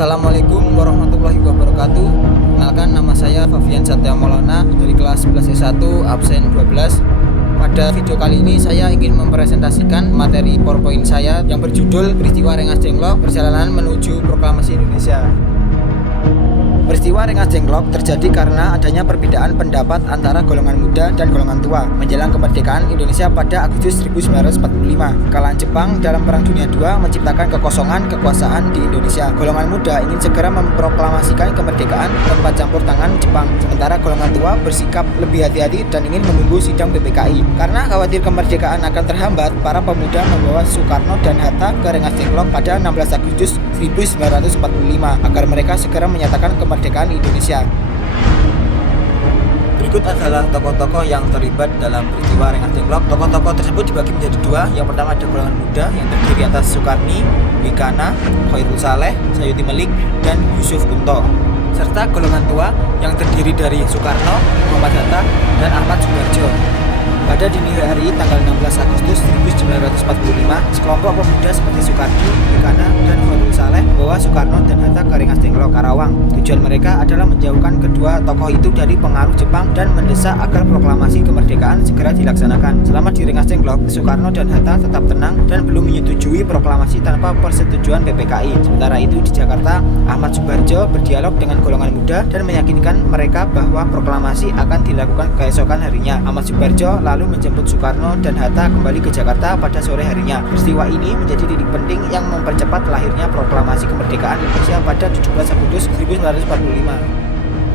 Assalamualaikum warahmatullahi wabarakatuh. Kenalkan, nama saya Fabian Satya Maulana dari kelas 11 S1 absen 12. Pada video kali ini saya ingin mempresentasikan materi PowerPoint saya yang berjudul Peristiwa Rengas Dengklok Perjalanan Menuju Proklamasi Indonesia. Peristiwa Rengas Dengklok terjadi karena adanya perbedaan pendapat antara golongan muda dan golongan tua menjelang kemerdekaan Indonesia pada Agustus 1945. Kekalahan Jepang dalam Perang Dunia II menciptakan kekosongan kekuasaan di Indonesia. Golongan muda ingin segera memproklamasikan kemerdekaan tanpa campur tangan Jepang, sementara golongan tua bersikap lebih hati-hati dan ingin menunggu sidang PPKI. Karena khawatir kemerdekaan akan terhambat, para pemuda membawa Soekarno dan Hatta ke Rengas Dengklok pada 16 Agustus 1945 agar mereka segera menyatakan kemerdekaan Indonesia. Berikut adalah tokoh-tokoh yang terlibat dalam peristiwa Rengas Dengklok. Tokoh-tokoh tersebut dibagi menjadi dua. Yang pertama ada golongan muda yang terdiri atas Sukarni, Wikana, Khairul Saleh, Sayuti Melik, dan Yusuf Kunto, serta golongan tua yang terdiri dari Soekarno, Muhammad Hatta, dan Ahmad Subarjo. Pada dini hari tanggal 16 Agustus 1945, sekelompok pemuda seperti Sukarni, Wikana, dan Khairul Saleh membawa Soekarno dan Hatta ke Rengas Dengklok, Karawang. Tujuan mereka adalah menjauhkan kedua tokoh itu dari pengaruh Jepang dan mendesak agar proklamasi kemerdekaan segera dilaksanakan. Selama di Rengas Dengklok, Soekarno dan Hatta tetap tenang dan belum menyetujui proklamasi tanpa persetujuan PPKI. Sementara itu di Jakarta, Ahmad Subarjo berdialog dengan golongan muda dan meyakinkan mereka bahwa proklamasi akan dilakukan keesokan harinya. Ahmad Subarjo lalu menjemput Soekarno dan Hatta kembali ke Jakarta pada sore harinya. Peristiwa ini menjadi titik penting yang mempercepat lahirnya proklamasi kemerdekaan Indonesia pada 17 Agustus 1945.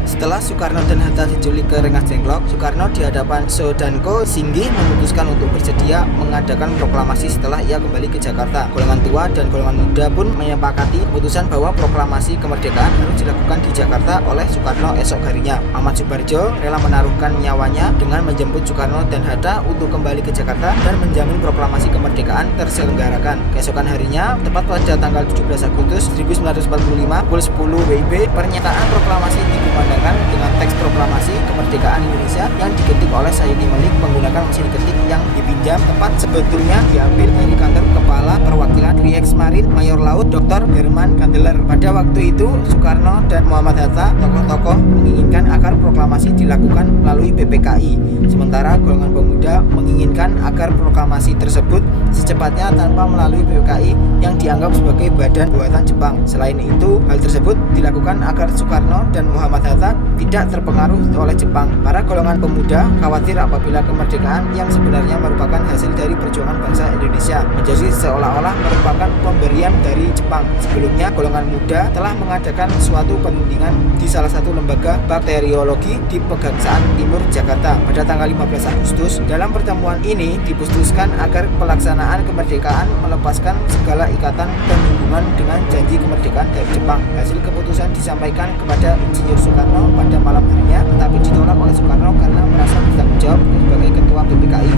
Setelah Soekarno dan Hatta diculik ke Rengas Dengklok, Soekarno di hadapan Soedanko Singgi memutuskan untuk bersedia mengadakan proklamasi setelah ia kembali ke Jakarta. Golongan tua dan golongan muda pun menyepakati keputusan bahwa proklamasi kemerdekaan harus dilakukan di Jakarta oleh Soekarno esok harinya. Ahmad Subarjo rela menaruhkan nyawanya dengan menjemput Soekarno dan Hatta untuk kembali ke Jakarta dan menjamin proklamasi kemerdekaan terselenggarakan. Keesokan harinya, tepat pada tanggal 17 Agustus 1945 pukul 10 WIB, pernyataan proklamasi dikumandangkan dengan teks proklamasi kemerdekaan Indonesia yang diketik oleh Sayuti Melik menggunakan mesin ketik yang dipinjam, tepat sebetulnya diambil dari kantor Kepala Perwakilan Kriegsmarine Mayor Laut Dr. Herman Kandeler. Pada waktu itu, Soekarno dan Muhammad Hatta, tokoh-tokoh, menginginkan agar proklamasi dilakukan melalui PPKI, sementara golongan pemuda menginginkan agar proklamasi tersebut secepatnya tanpa melalui PPKI yang dianggap sebagai badan buatan Jepang. Selain itu, hal tersebut dilakukan agar Soekarno dan Muhammad Hatta tidak terpengaruh oleh Jepang. Para golongan pemuda khawatir apabila kemerdekaan yang sebenarnya merupakan hasil dari perjuangan bangsa Indonesia menjadi seolah-olah merupakan pemberian dari Jepang. Sebelumnya, golongan muda telah mengadakan suatu penundingan di salah satu lembaga bakteriologi di Pegangsaan Timur, Jakarta pada tanggal 15 Agustus. Dalam pertemuan ini diputuskan agar pelaksanaan kemerdekaan melepaskan segala ikatan dan hubungan dengan janji kemerdekaan dari Jepang. Hasil keputusan disampaikan kepada Insinyur Soekarno pada malam harinya, tetapi ditolak oleh Soekarno karena merasa bertanggung jawab sebagai ketua PPKI.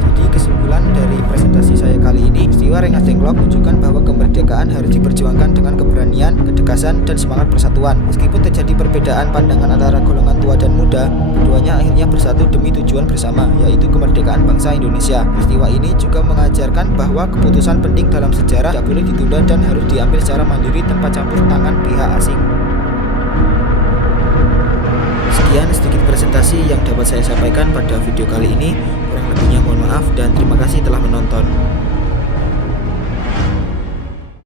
Jadi kesimpulan dari presentasi saya kali ini, peristiwa Rengas Dengklok menunjukkan bahwa kemerdekaan harus diperjuangkan dengan keberanian, kedekasan, dan semangat persatuan. Meskipun terjadi perbedaan pandangan antara golongan tua dan muda, keduanya akhirnya bersatu demi tujuan bersama, yaitu kemerdekaan bangsa Indonesia. Peristiwa ini juga mengajarkan bahwa keputusan penting dalam sejarah tidak boleh ditunda dan harus diambil secara mandiri tanpa campur tangan pihak asing. Sekian sedikit presentasi yang dapat saya sampaikan pada video kali ini. Kurang lebihnya mohon maaf dan terima kasih telah menonton.